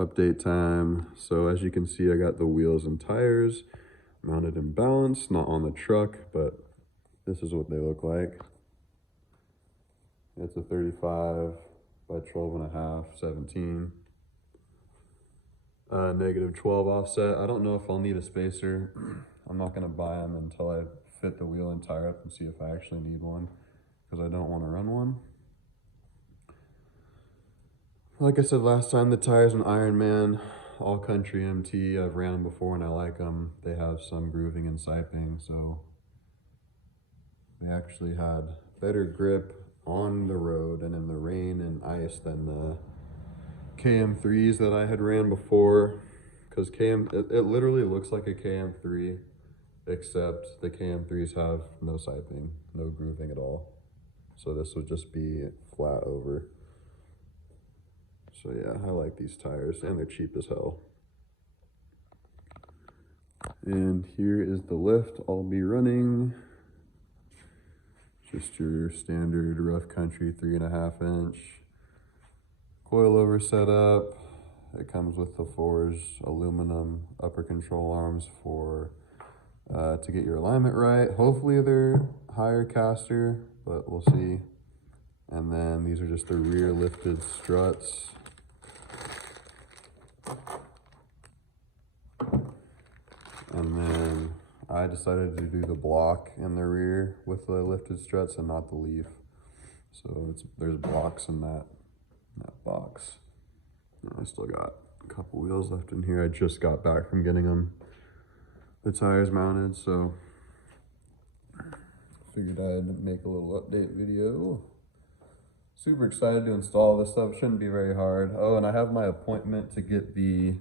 Update time. So as you can see, I got the wheels and tires mounted and balanced, not on the truck, but this is what they look like. It's a 35 by 12 and a half, 17. Negative 12 offset. I don't know if I'll need a spacer. I'm not gonna buy them until I fit the wheel and tire up and see if I actually need one, because I don't want to run one. Like I said last time, the tire's an Ironman all country MT. I've ran them before and I like them. They have some grooving and siping, so they actually had better grip on the road and in the rain and ice than the KM3s that I had ran before. Because it literally looks like a KM3, except the KM3s have no siping, no grooving at all. So this would just be flat over. So yeah, I like these tires, and they're cheap as hell. And here is the lift I'll be running. Just your standard rough country 3.5 inch coilover setup. It comes with the Forge aluminum upper control arms for to get your alignment right. Hopefully they're higher caster, but we'll see. And then these are just the rear lifted struts. And then I decided to do the block in the rear with the lifted struts and not the leaf. So there's blocks in that box. And I still got a couple wheels left in here. I just got back from getting the tires mounted, so figured I'd make a little update video. Super excited to install this stuff. Shouldn't be very hard. Oh, and I have my appointment to get the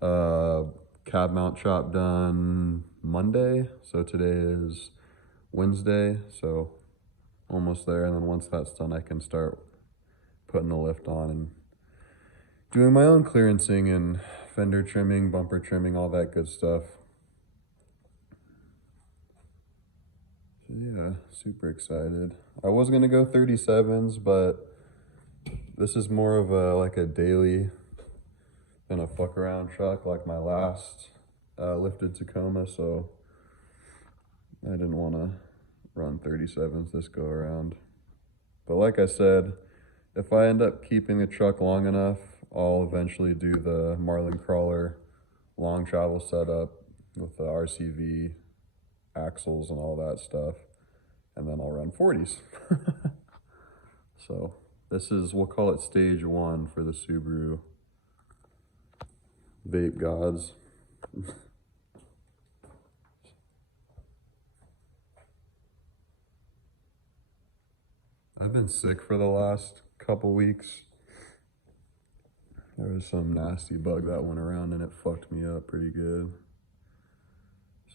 cab mount shop done Monday. So today is Wednesday, so almost there. And then once that's done, I can start putting the lift on and doing my own clearancing and fender trimming, bumper trimming, all that good stuff. So yeah, super excited. I was gonna go 37s, but this is more of like a daily than a fuck around truck like my last lifted Tacoma, so I didn't want to run 37s this go around. But like I said, if I end up keeping the truck long enough, I'll eventually do the Marlin Crawler long travel setup with the RCV axles and all that stuff, and then I'll run 40s. So this is, we'll call it stage 1 for the Subaru vape gods. I've been sick for the last couple weeks. There was some nasty bug that went around and it fucked me up pretty good.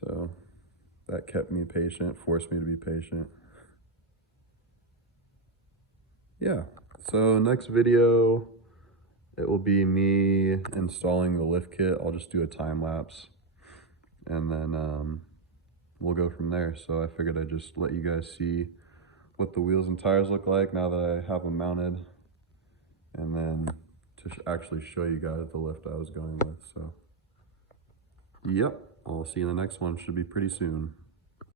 So that kept me patient, forced me to be patient. Yeah, so next video, it will be me installing the lift kit. I'll just do a time lapse and then we'll go from there. So I figured I'd just let you guys see what the wheels and tires look like now that I have them mounted, and then to actually show you guys the lift I was going with. So yep, I'll see you in the next one. Should be pretty soon.